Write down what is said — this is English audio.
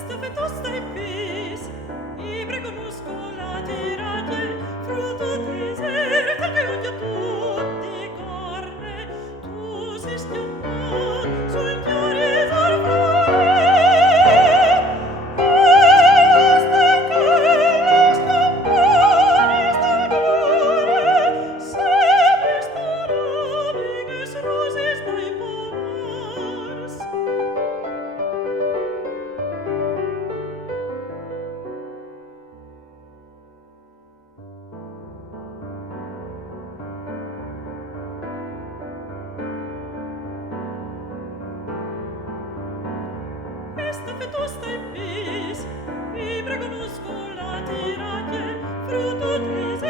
Esta fetosta e pis, I preconosco la tirate, frutto deserta che ogni a tutti corre, tu sei stiampato sul fiore sorprende. Esta che stiampare sta cuore, se starà vinges roses dai polars. Esta fetosta e pis, I preconosco la tirate, frutto deserta